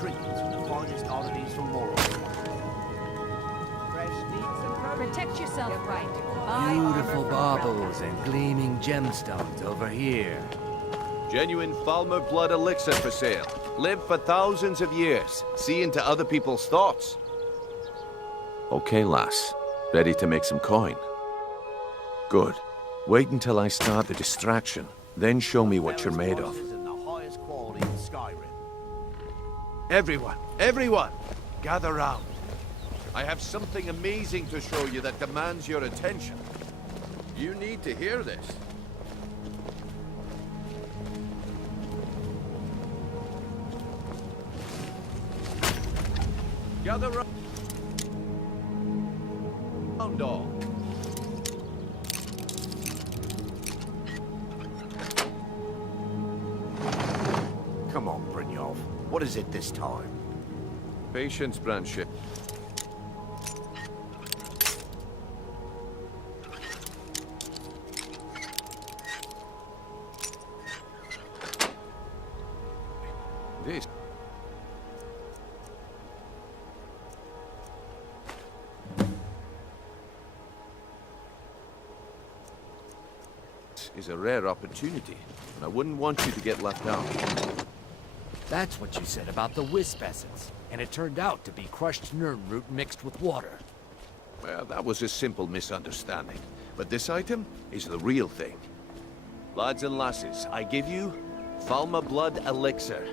trinkets and the finest oddities from Morrow. Protect yourself right. Beautiful baubles and gleaming gemstones over here. Genuine Falmer blood elixir for sale. Live for thousands of years. See into other people's thoughts. Okay, lass. Ready to make some coin? Good. Wait until I start the distraction. Then show me what you're made of. And the highest quality in Skyrim. Everyone! Gather round. I have something amazing to show you that demands your attention. You need to hear this. Gather round, all. Come on, Brynjolf. What is it this time? Patience, Branship. This is a rare opportunity, and I wouldn't want you to get left out. That's what you said about the wisp essence, and it turned out to be crushed nerd root mixed with water. Well, that was a simple misunderstanding, but this item is the real thing. Lads and lasses, I give you Falmer Blood Elixir.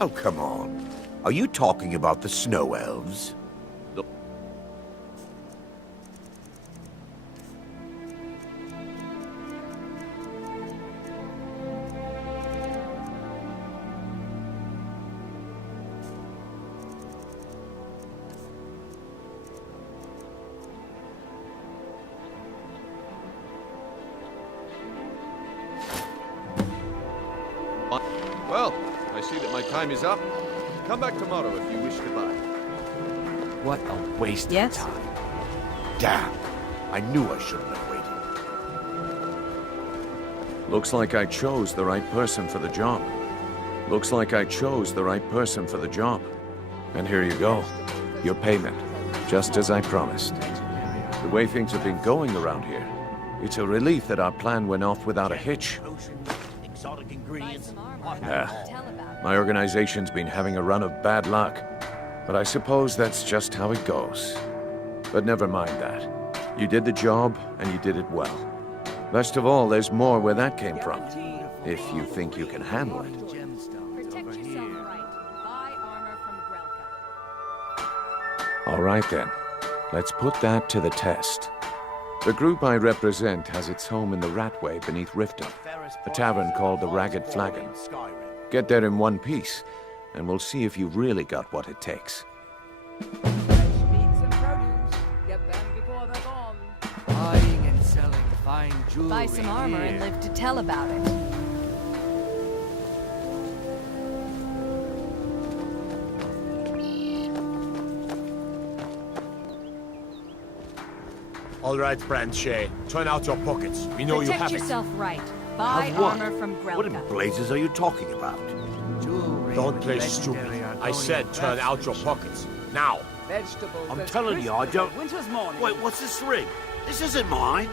Oh, come on. Are you talking about the Snow Elves? Well, I see that my time is up. Come back tomorrow if you wish to buy. What a waste of time. Damn. I knew I shouldn't have waited. Looks like I chose the right person for the job. Looks like I chose the right person for the job. And here you go. Your payment. Just as I promised. The way things have been going around here, it's a relief that our plan went off without a hitch. Exotic ingredients. My organization's been having a run of bad luck, but I suppose that's just how it goes. But never mind that. You did the job, and you did it well. Best of all, there's more where that came from, if you think you can handle it. Protect yourself right. Buy armor from Grelka. All right then, let's put that to the test. The group I represent has its home in the Ratway beneath Riften, a tavern called the Ragged Flagon. Get there in one piece, and we'll see if you've really got what it takes. Buying and selling fine jewelry. Buy some armor and live to tell about it. All right, Branche. Turn out your pockets. We know you have Protect it. yourself right. Buy Have what? armor from Grelka. What in blazes are you talking about? Jewelry Don't with play legendary stupid. I Argonian said turn out your craftsmanship. pockets. Now. I'm telling you, I don't... Wait, what's this ring? This isn't mine.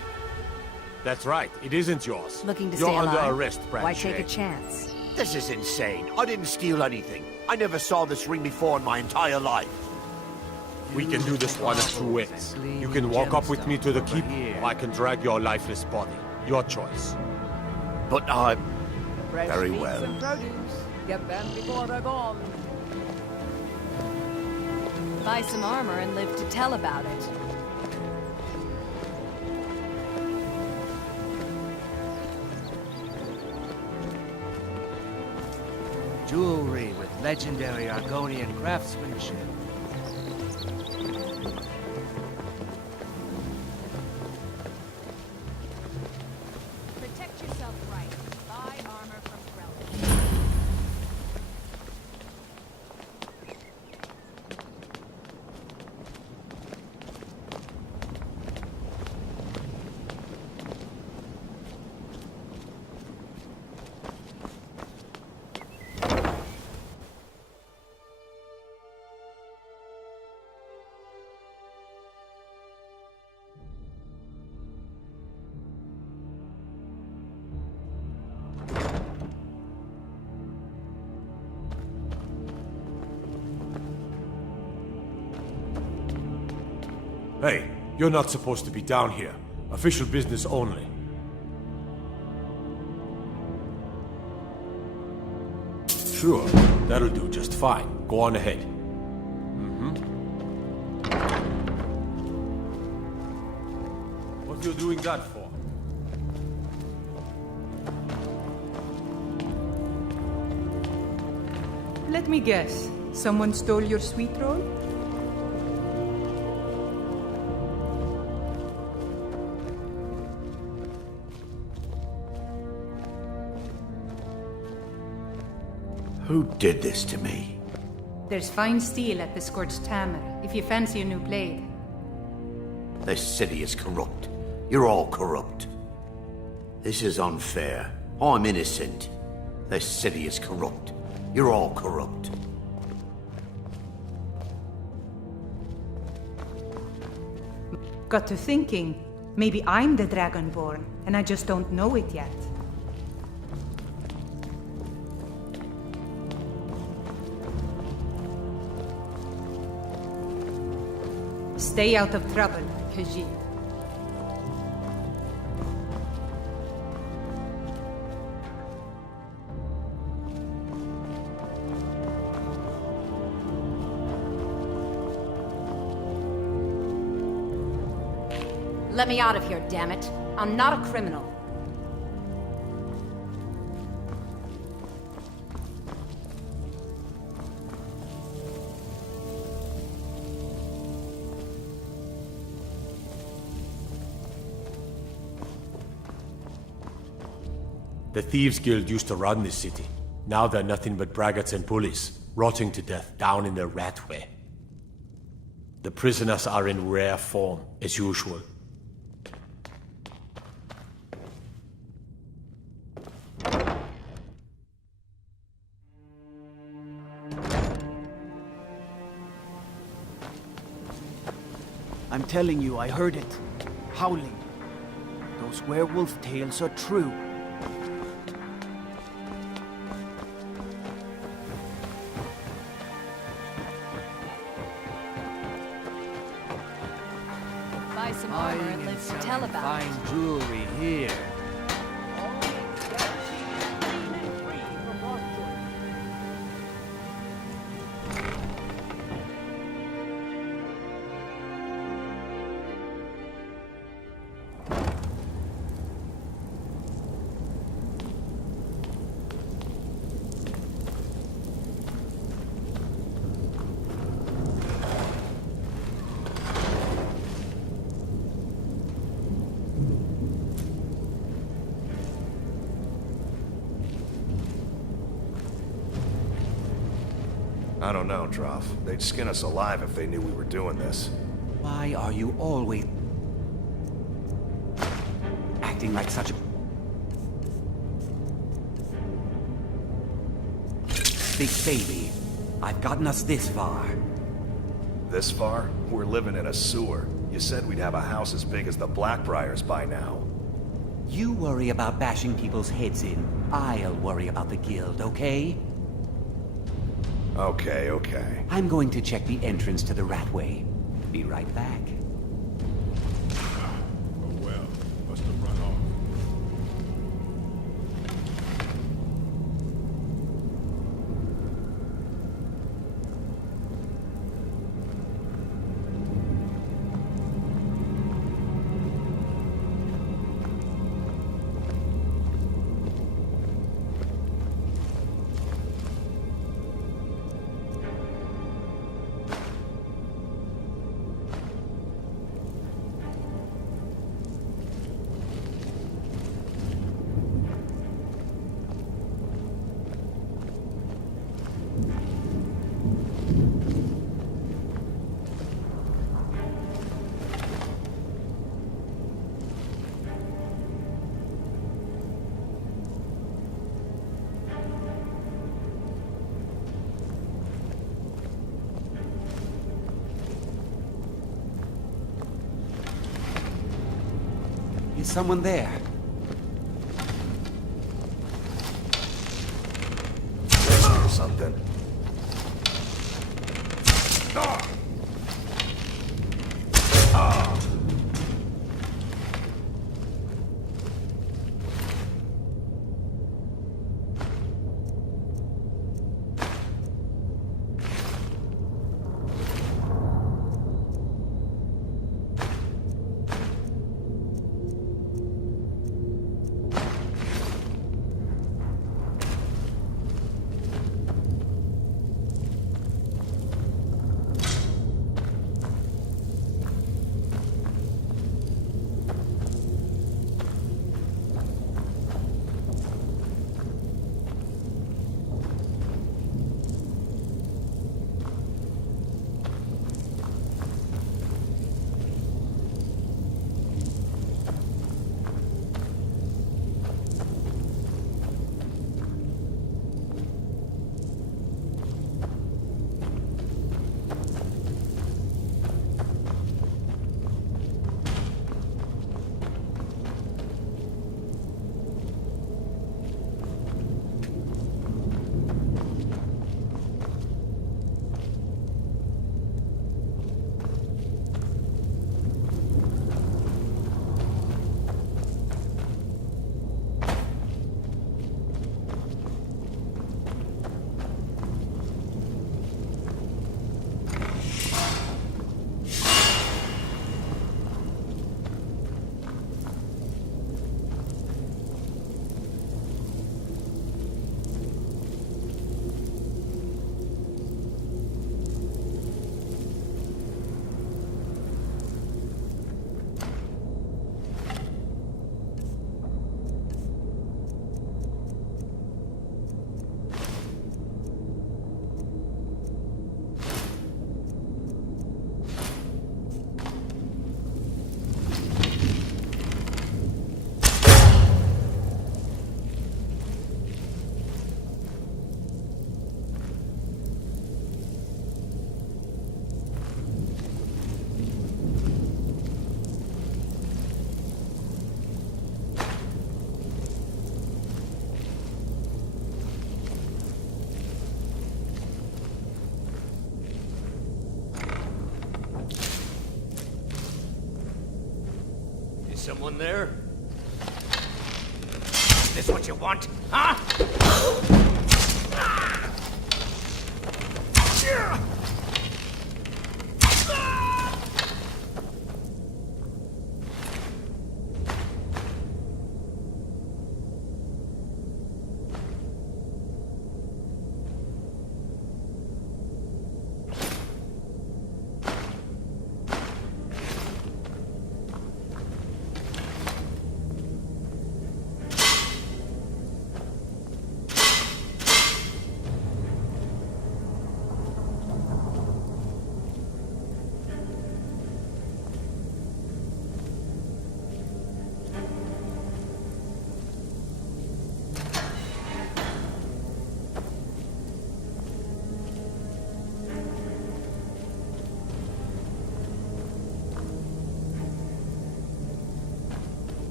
That's right. It isn't yours. Looking to You're stay under alive? arrest, Branche. Why take a chance? This is insane. I didn't steal anything. I never saw this ring before in my entire life. We can do this one of two ways. You can walk up with me to the keep, or I can drag your lifeless body. Your choice. But I'm... Very well. Get them before they're gone. Buy some armor and live to tell about it. Jewelry with legendary Argonian craftsmanship. Protect yourself right. Buy armor from Grelka. Hey, you're not supposed to be down here. Official business only. Sure, that'll do just fine. Go on ahead. What are you doing that for? Let me guess. Someone stole your sweet roll? Who did this to me? There's fine steel at the Scorched Hammer, if you fancy a new blade. This city is corrupt. You're all corrupt. This is unfair. I'm innocent. This city is corrupt. You're all corrupt. Got to thinking, maybe I'm the Dragonborn, and I just don't know it yet. Stay out of trouble, Khajiit. Let me out of here, damn it. I'm not a criminal. The Thieves Guild used to run this city. Now they're nothing but braggarts and bullies, rotting to death down in their ratway. The prisoners are in rare form, as usual. I'm telling you, I heard it. Howling. Those werewolf tales are true. Buy some armor and live to tell about it. Fine jewelry here. I don't know, Droff. They'd skin us alive if they knew we were doing this. Why are you always acting like such a big baby? I've gotten us this far. This far? We're living in a sewer. You said we'd have a house as big as the Blackbriars by now. You worry about bashing people's heads in. I'll worry about the guild, okay? Okay. I'm going to check the entrance to the Ratway. Be right back. Oh well, must have run off. Is someone there? Or something. Ah! someone there? Is this what you want, huh?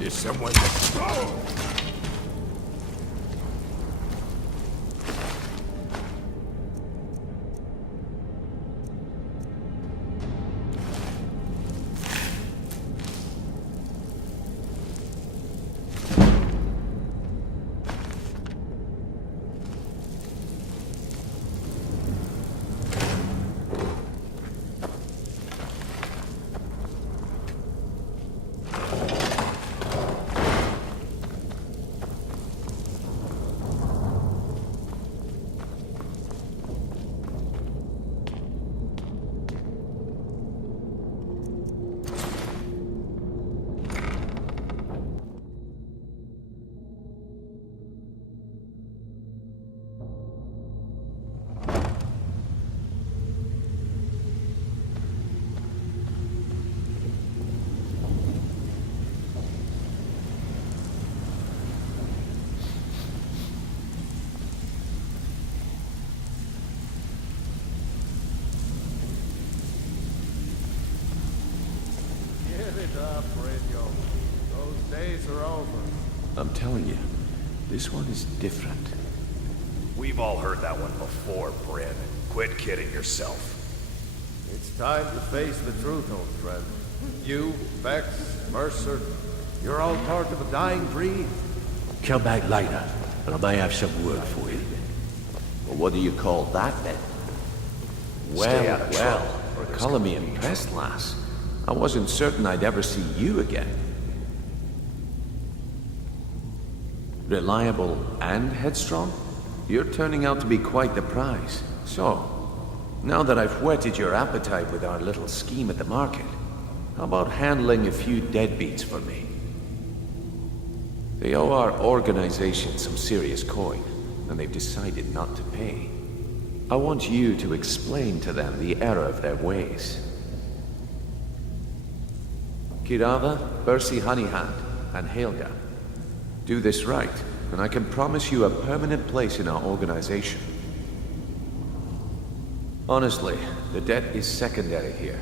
There's someone I'm telling you, this one is different. We've all heard that one before, Bryn. Quit kidding yourself. It's time to face the truth, old friend. You, Vex, Mercer, you're all part of a dying breed. Come back later, and I may have some word for you. Well, what do you call that, then? Stay out of trouble, or there's Calling me impressed, lass. I wasn't certain I'd ever see you again. Reliable and headstrong? You're turning out to be quite the prize. So, now that I've whetted your appetite with our little scheme at the market, how about handling a few deadbeats for me? They owe our organization some serious coin, and they've decided not to pay. I want you to explain to them the error of their ways. Kirava, Bersi Honeyhand, and Helga. Do this right, and I can promise you a permanent place in our organization. Honestly, the debt is secondary here.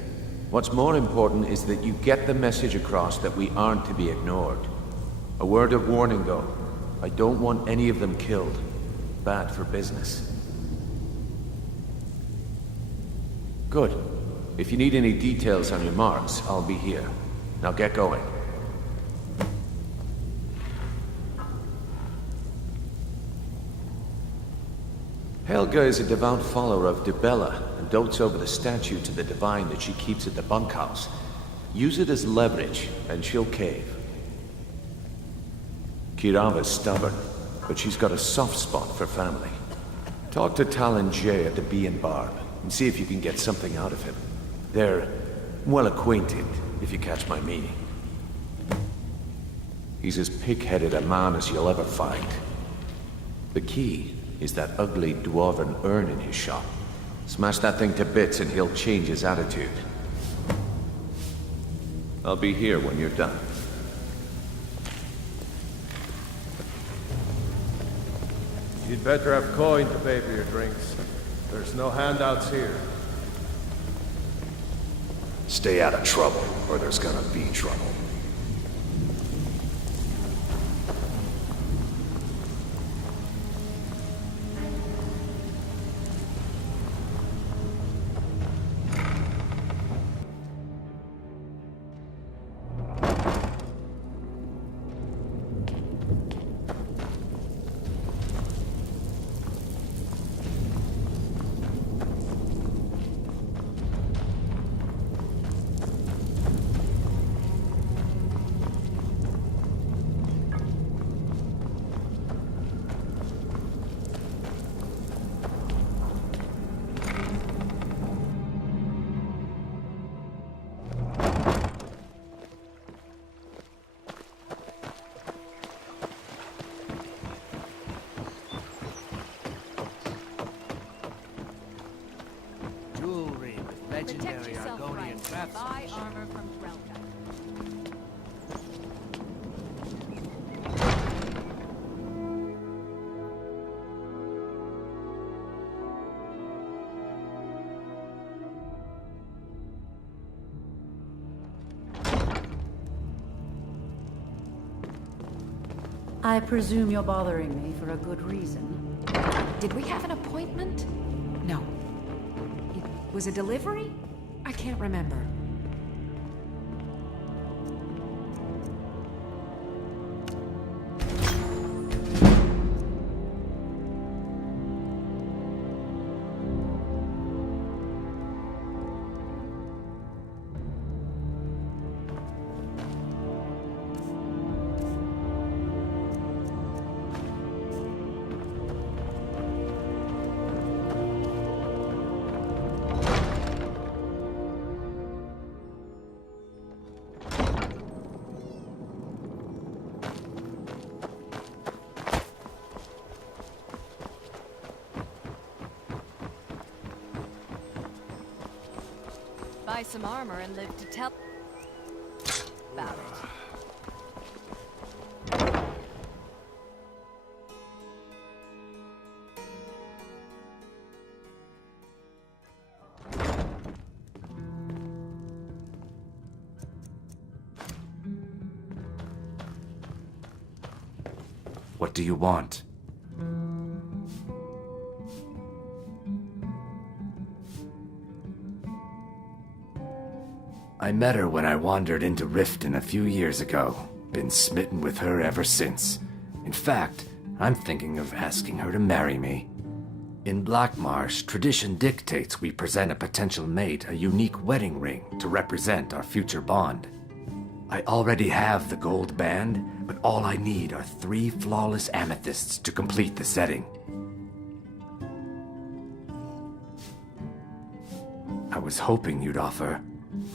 What's more important is that you get the message across that we aren't to be ignored. A word of warning, though. I don't want any of them killed. Bad for business. Good. If you need any details on your marks, I'll be here. Now get going. Helga is a devout follower of Dibella and dotes over the statue to the divine that she keeps at the bunkhouse. Use it as leverage, and she'll cave. Kirava's stubborn, but she's got a soft spot for family. Talk to Talon J at the Bee and Barb, and see if you can get something out of him. They're well acquainted, if you catch my meaning. He's as pig-headed a man as you'll ever find. The key is that ugly dwarven urn in his shop. Smash that thing to bits and he'll change his attitude. I'll be here when you're done. You'd better have coin to pay for your drinks. There's no handouts here. Stay out of trouble, or there's gonna be trouble. Jewelry with Protect legendary yourself Argonian right. Buy craftsmanship. armor from Relka. I presume you're bothering me for a good reason. Did we have an appointment? No. It was a delivery? I can't remember. Buy some armor and live to tell about it. What do you want? I met her when I wandered into Riften a few years ago. Been smitten with her ever since. In fact, I'm thinking of asking her to marry me. In Blackmarsh, tradition dictates we present a potential mate a unique wedding ring to represent our future bond. I already have the gold band, but all I need are 3 flawless amethysts to complete the setting. I was hoping you'd offer.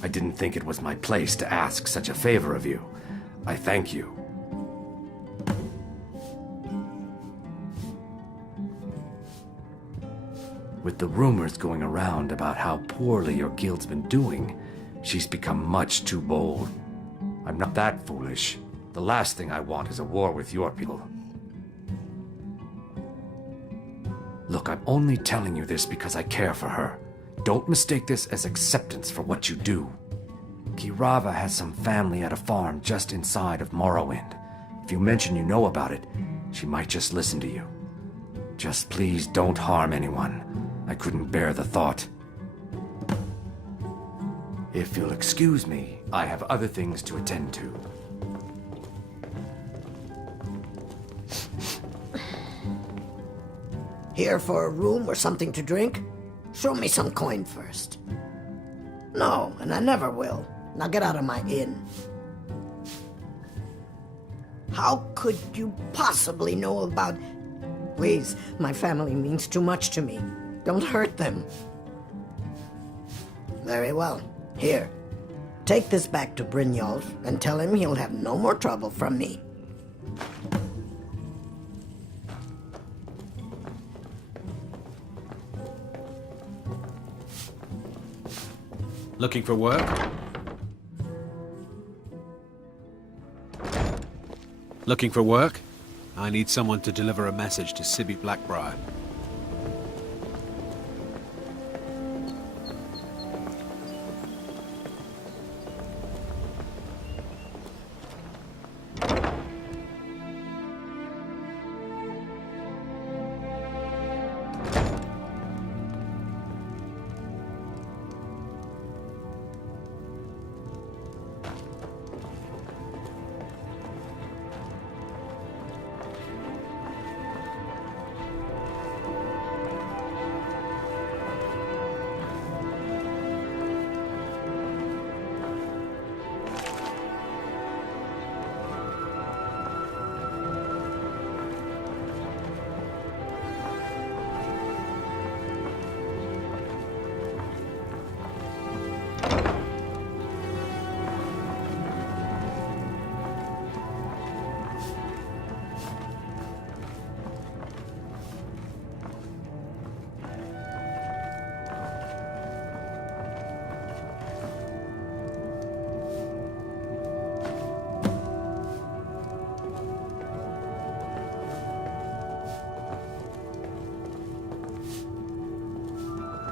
I didn't think it was my place to ask such a favor of you. I thank you. With the rumors going around about how poorly your guild's been doing, she's become much too bold. I'm not that foolish. The last thing I want is a war with your people. Look, I'm only telling you this because I care for her. Don't mistake this as acceptance for what you do. Kirava has some family at a farm just inside of Morrowind. If you mention you know about it, she might just listen to you. Just please don't harm anyone. I couldn't bear the thought. If you'll excuse me, I have other things to attend to. Here for a room or something to drink? Show me some coin first. No, and I never will. Now get out of my inn. How could you possibly know about... Please, my family means too much to me. Don't hurt them. Very well. Here, take this back to Brynjolf and tell him he'll have no more trouble from me. Looking for work? Looking for work? I need someone to deliver a message to Sibby Blackbriar.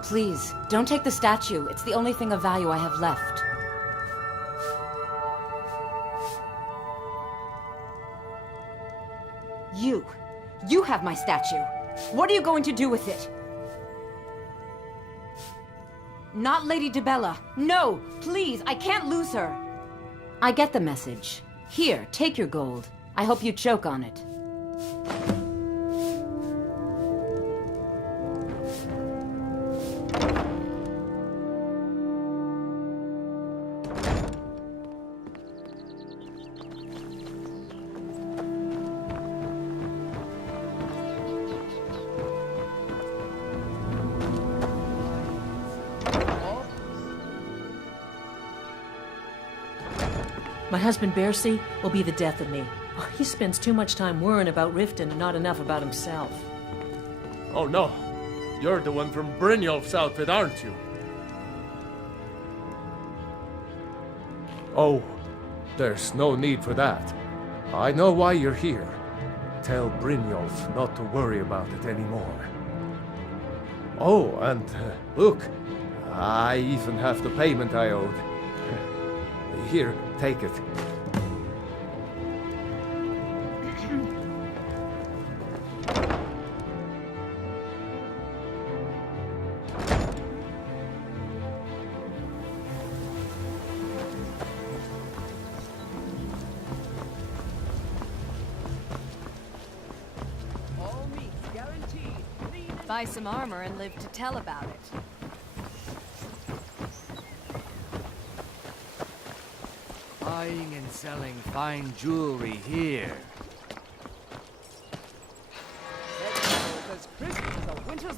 Please, don't take the statue. It's the only thing of value I have left. You have my statue. What are you going to do with it? Not Lady DeBella. No, please, I can't lose her. I get the message. Here, take your gold. I hope you choke on it. My husband, Bercy, will be the death of me. Oh, he spends too much time worrying about Riften and not enough about himself. Oh no, you're the one from Brynjolf's outfit, aren't you? Oh, there's no need for that. I know why you're here. Tell Brynjolf not to worry about it anymore. Oh, and look, I even have the payment I owed. Here, take it. All meats guaranteed. Buy some armor and live to tell about it. Buying and selling fine jewelry here. As crisp as a winter's...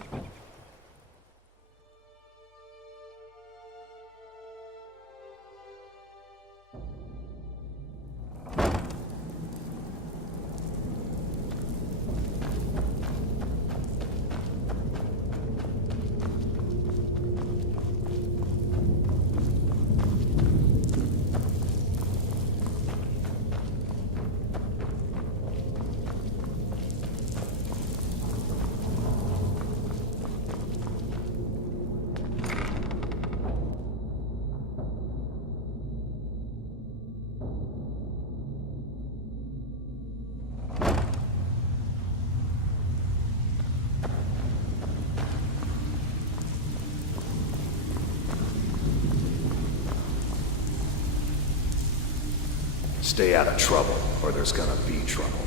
Stay out of trouble, or there's gonna be trouble.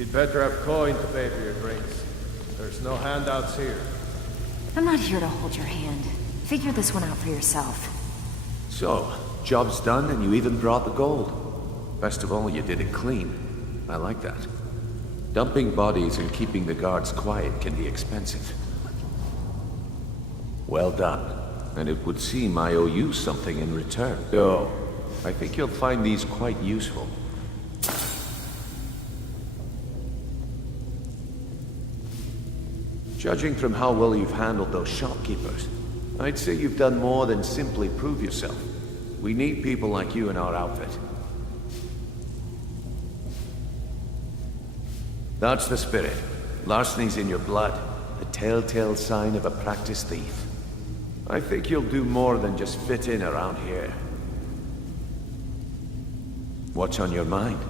You'd better have coin to pay for your drinks. There's no handouts here. I'm not here to hold your hand. Figure this one out for yourself. So, job's done and you even brought the gold. Best of all, you did it clean. I like that. Dumping bodies and keeping the guards quiet can be expensive. Well done. And it would seem I owe you something in return. Oh, I think you'll find these quite useful. Judging from how well you've handled those shopkeepers, I'd say you've done more than simply prove yourself. We need people like you in our outfit. That's the spirit. Larceny's in your blood, the telltale sign of a practiced thief. I think you'll do more than just fit in around here. What's on your mind?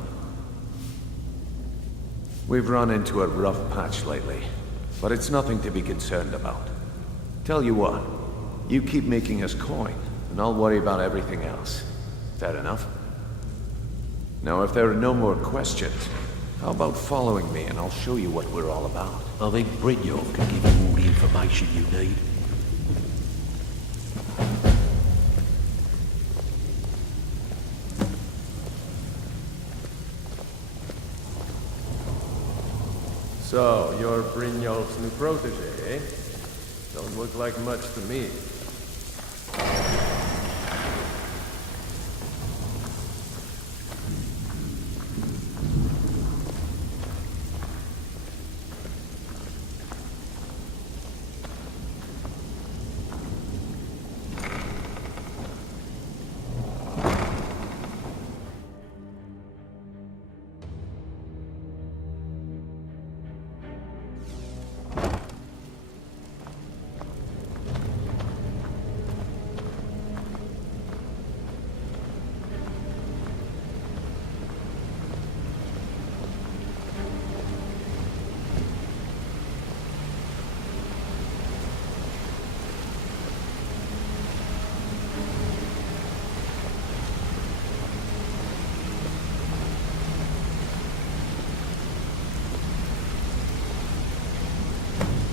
We've run into a rough patch lately, but it's nothing to be concerned about. Tell you what, you keep making us coin, and I'll worry about everything else. Fair enough? Now, if there are no more questions, how about following me and I'll show you what we're all about? I think Brynjolf can give you all the information you need. So, you're Brynjolf's new protege, eh? Don't look like much to me.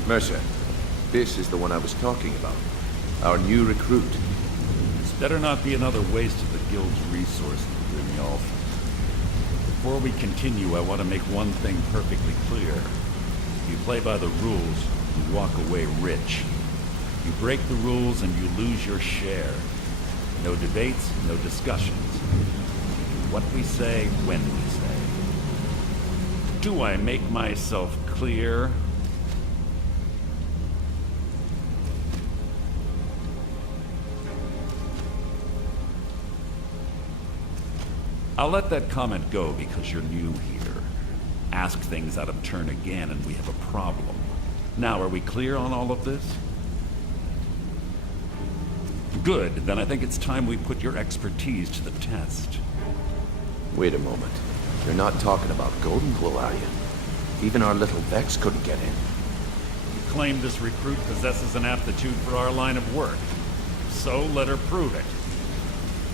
Mercer, this is the one I was talking about. Our new recruit. This better not be another waste of the Guild's resources, Brynjolf. Before we continue, I want to make one thing perfectly clear. If you play by the rules, you walk away rich. You break the rules and you lose your share. No debates, no discussions. We do what we say, when we say. Do I make myself clear? I'll let that comment go because you're new here. Ask things out of turn again and we have a problem. Now, are we clear on all of this? Good, then I think it's time we put your expertise to the test. Wait a moment. You're not talking about Golden Glow, are you? Even our little Vex couldn't get in. You claim this recruit possesses an aptitude for our line of work. So let her prove it.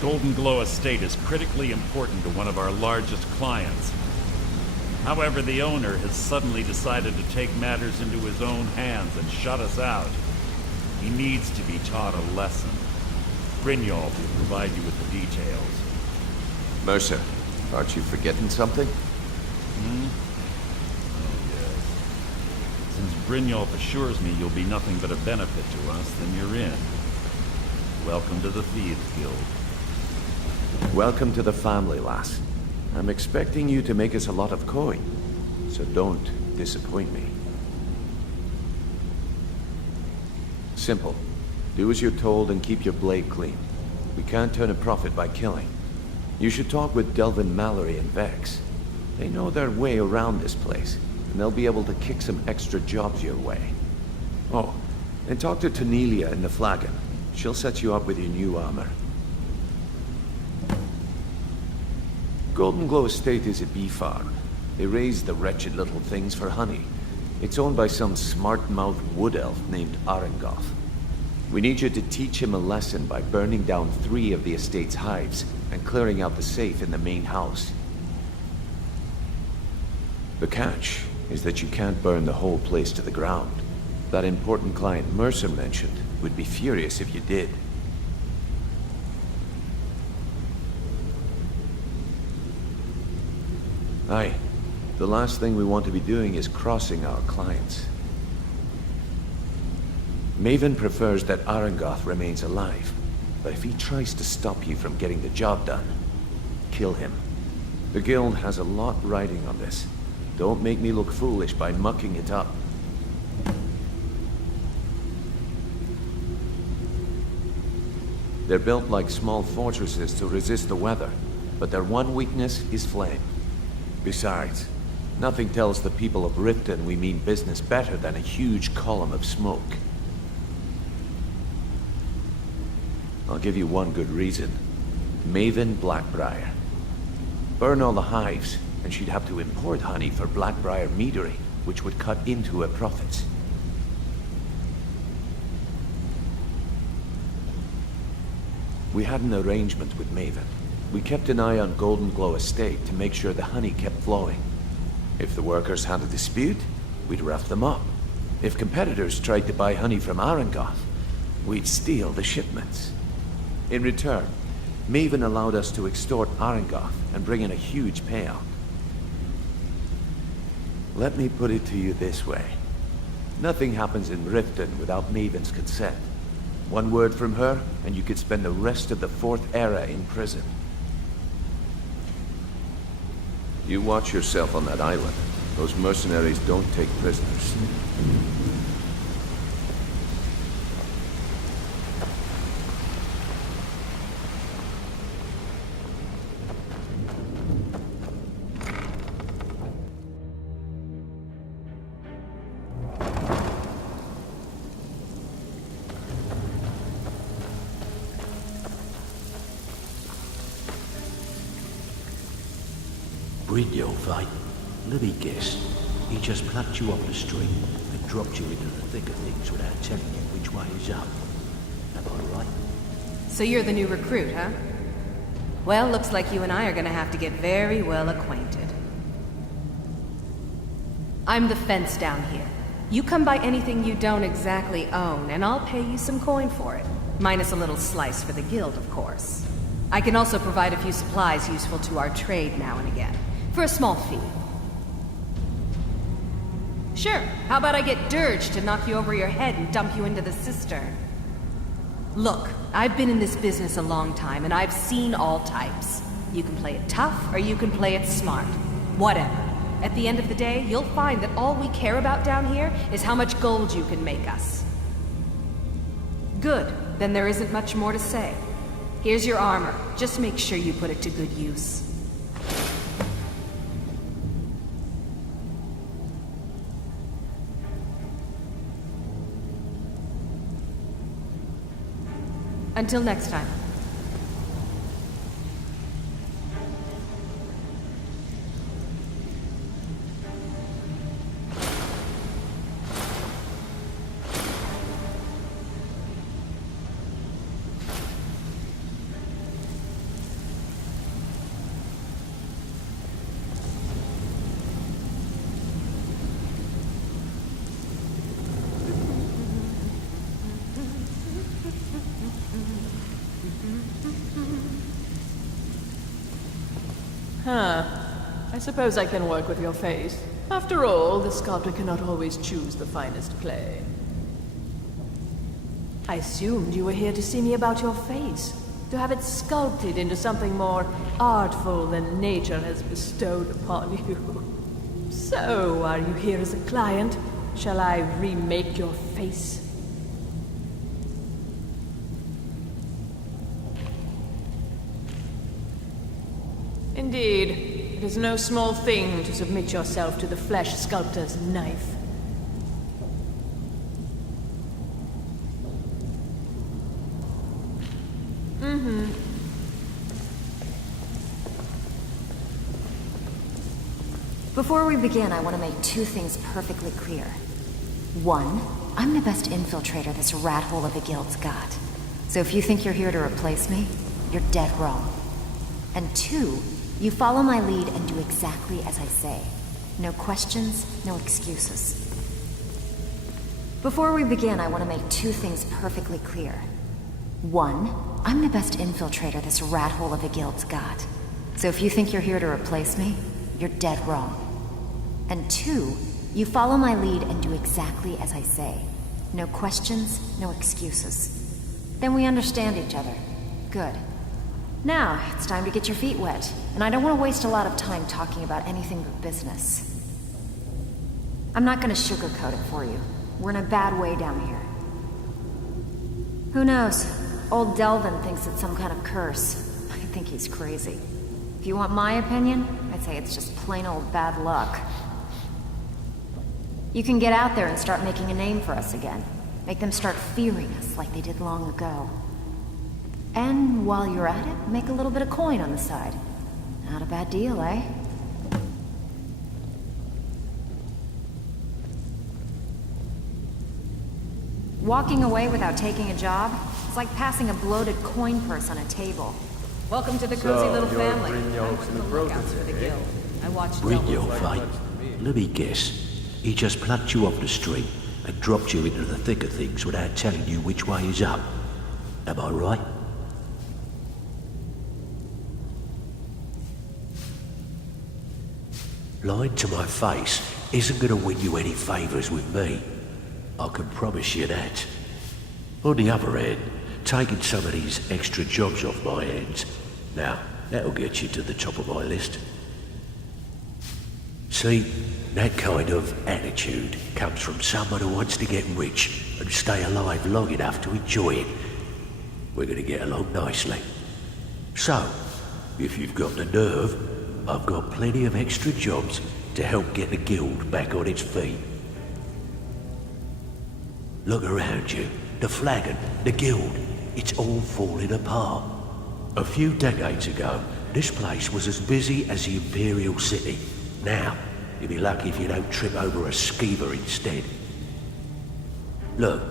Golden Glow Estate is critically important to one of our largest clients. However, the owner has suddenly decided to take matters into his own hands and shut us out. He needs to be taught a lesson. Brynjolf will provide you with the details. Mercer, aren't you forgetting something? Oh, yes. Since Brynjolf assures me you'll be nothing but a benefit to us, then you're in. Welcome to the Thieves Guild. Welcome to the family, lass. I'm expecting you to make us a lot of coin, so don't disappoint me. Simple. Do as you're told and keep your blade clean. We can't turn a profit by killing. You should talk with Delvin Mallory and Vex. They know their way around this place, and they'll be able to kick some extra jobs your way. Oh, and talk to Tanelia in the Flagon. She'll set you up with your new armor. Golden Glow Estate is a bee farm. They raise the wretched little things for honey. It's owned by some smart-mouthed wood elf named Arengoth. We need you to teach him a lesson by burning down 3 of the estate's hives and clearing out the safe in the main house. The catch is that you can't burn the whole place to the ground. That important client Mercer mentioned would be furious if you did. Aye. The last thing we want to be doing is crossing our clients. Maven prefers that Arangoth remains alive, but if he tries to stop you from getting the job done, kill him. The Guild has a lot riding on this. Don't make me look foolish by mucking it up. They're built like small fortresses to resist the weather, but their one weakness is flame. Besides, nothing tells the people of Riften we mean business better than a huge column of smoke. I'll give you one good reason. Maven Blackbriar. Burn all the hives, and she'd have to import honey for Blackbriar meadery, which would cut into her profits. We had an arrangement with Maven. We kept an eye on Golden Glow Estate to make sure the honey kept flowing. If the workers had a dispute, we'd rough them up. If competitors tried to buy honey from Arangoth, we'd steal the shipments. In return, Maven allowed us to extort Arangoth and bring in a huge payout. Let me put it to you this way. Nothing happens in Riften without Maven's consent. One word from her, and you could spend the rest of the Fourth Era in prison. You watch yourself on that island. Those mercenaries don't take prisoners. Brynjolf, let me guess. He just plucked you off the street and dropped you into the thick of things without telling you which way is up. Am I right? So you're the new recruit, huh? Well, looks like you and I are gonna have to get very well acquainted. I'm the fence down here. You come by anything you don't exactly own, and I'll pay you some coin for it. Minus a little slice for the guild, of course. I can also provide a few supplies useful to our trade now and again. For a small fee. Sure, how about I get Dirge to knock you over your head and dump you into the cistern? Look, I've been in this business a long time, and I've seen all types. You can play it tough, or you can play it smart. Whatever. At the end of the day, you'll find that all we care about down here is how much gold you can make us. Good, then there isn't much more to say. Here's your armor. Just make sure you put it to good use. Until next time. Huh. I suppose I can work with your face. After all, the sculptor cannot always choose the finest clay. I assumed you were here to see me about your face. To have it sculpted into something more artful than nature has bestowed upon you. So, are you here as a client? Shall I remake your face? Indeed, it is no small thing to submit yourself to the flesh sculptor's knife. Before we begin, I want to make two things perfectly clear. One, I'm the best infiltrator this rat hole of a guild's got. So if you think you're here to replace me, you're dead wrong. And two, you follow my lead and do exactly as I say. No questions, no excuses. Before we begin, I want to make two things perfectly clear. One, I'm the best infiltrator this rat hole of a guild's got. So if you think you're here to replace me, you're dead wrong. And two, you follow my lead and do exactly as I say. No questions, no excuses. Then we understand each other. Good. Now, it's time to get your feet wet, and I don't want to waste a lot of time talking about anything but business. I'm not going to sugarcoat it for you. We're in a bad way down here. Who knows? Old Delvin thinks it's some kind of curse. I think he's crazy. If you want my opinion, I'd say it's just plain old bad luck. You can get out there and start making a name for us again. Make them start fearing us like they did long ago. And while you're at it, make a little bit of coin on the side. Not a bad deal, eh? Walking away without taking a job? It's like passing a bloated coin purse on a table. Welcome to the cozy little family. I'm on the lookouts for the guild. I watched Brynjolf, eh? Let me guess. He just plucked you off the street and dropped you into the thick of things without telling you which way is up. Am I right? Lying to my face isn't going to win you any favours with me. I can promise you that. On the other hand, taking some of these extra jobs off my hands, now, that'll get you to the top of my list. See, that kind of attitude comes from someone who wants to get rich and stay alive long enough to enjoy it. We're going to get along nicely. So, if you've got the nerve, I've got plenty of extra jobs to help get the guild back on its feet. Look around you. The flagon, the guild, it's all falling apart. A few decades ago, this place was as busy as the Imperial City. Now, you'll be lucky if you don't trip over a skeever instead. Look,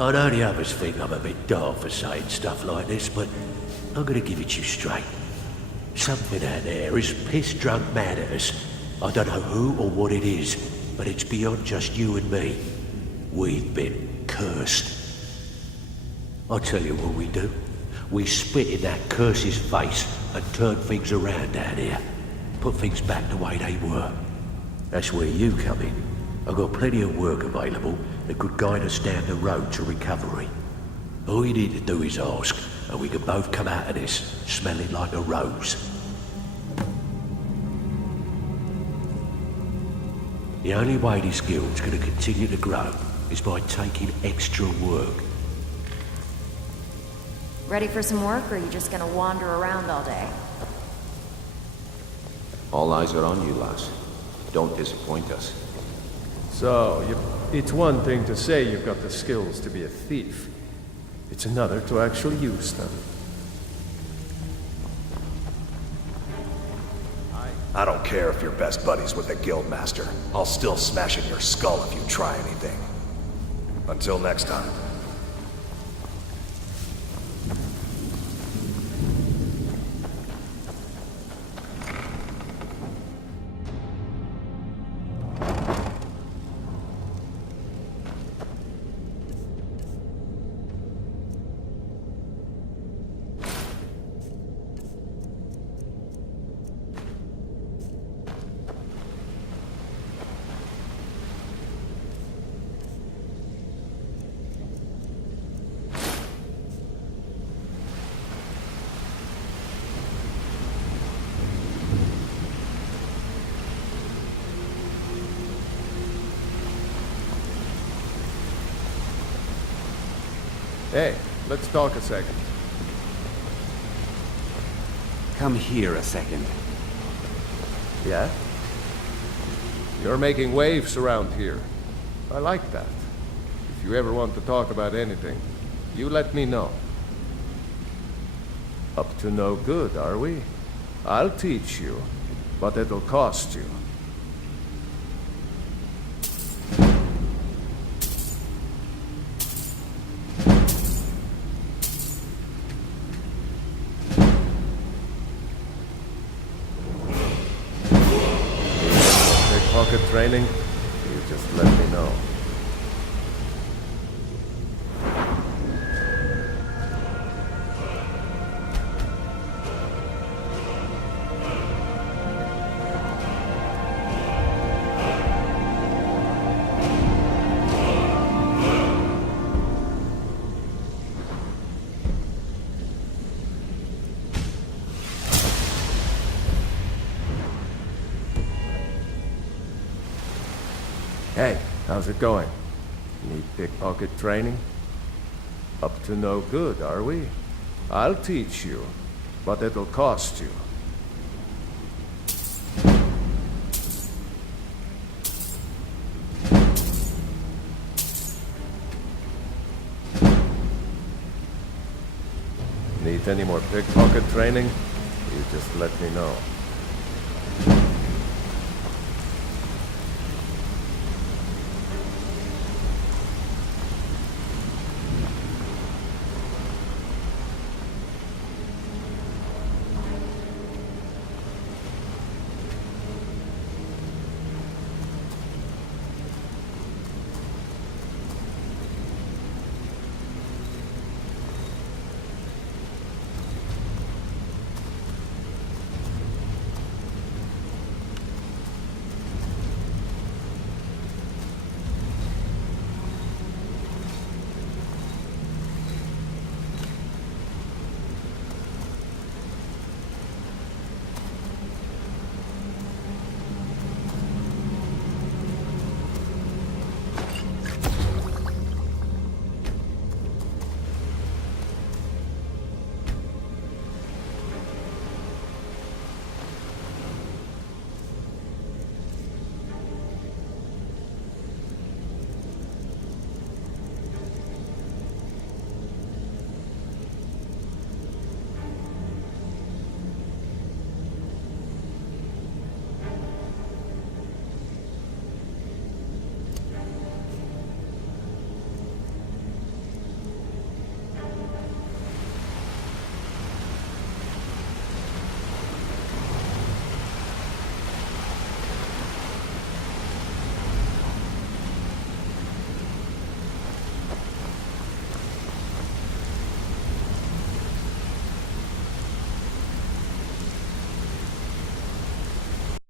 I know the others think I'm a bit daft for saying stuff like this, but I'm gonna give it to you straight. Something out there is piss-drunk mad at us. I don't know who or what it is, but it's beyond just you and me. We've been cursed. I'll tell you what we do. We spit in that curse's face and turn things around down here. Put things back the way they were. That's where you come in. I've got plenty of work available that could guide us down the road to recovery. All you need to do is ask, and we can both come out of this smelling like a rose. The only way this guild's going to continue to grow is by taking extra work. Ready for some work, or are you just gonna wander around all day? All eyes are on you, lass. Don't disappoint us. So, it's one thing to say you've got the skills to be a thief. It's another to actually use them. I don't care if you're best buddies with the Guildmaster. I'll still smash in your skull if you try anything. Until next time. Hey, let's talk a second. Come here a second. Yeah? You're making waves around here. I like that. If you ever want to talk about anything, you let me know. Up to no good, are we? I'll teach you, but it'll cost you. pickpocket training, you just let me know. Hey, how's it going? Need pickpocket training? Up to no good, are we? I'll teach you, but it'll cost you. Need any more pickpocket training? You just let me know.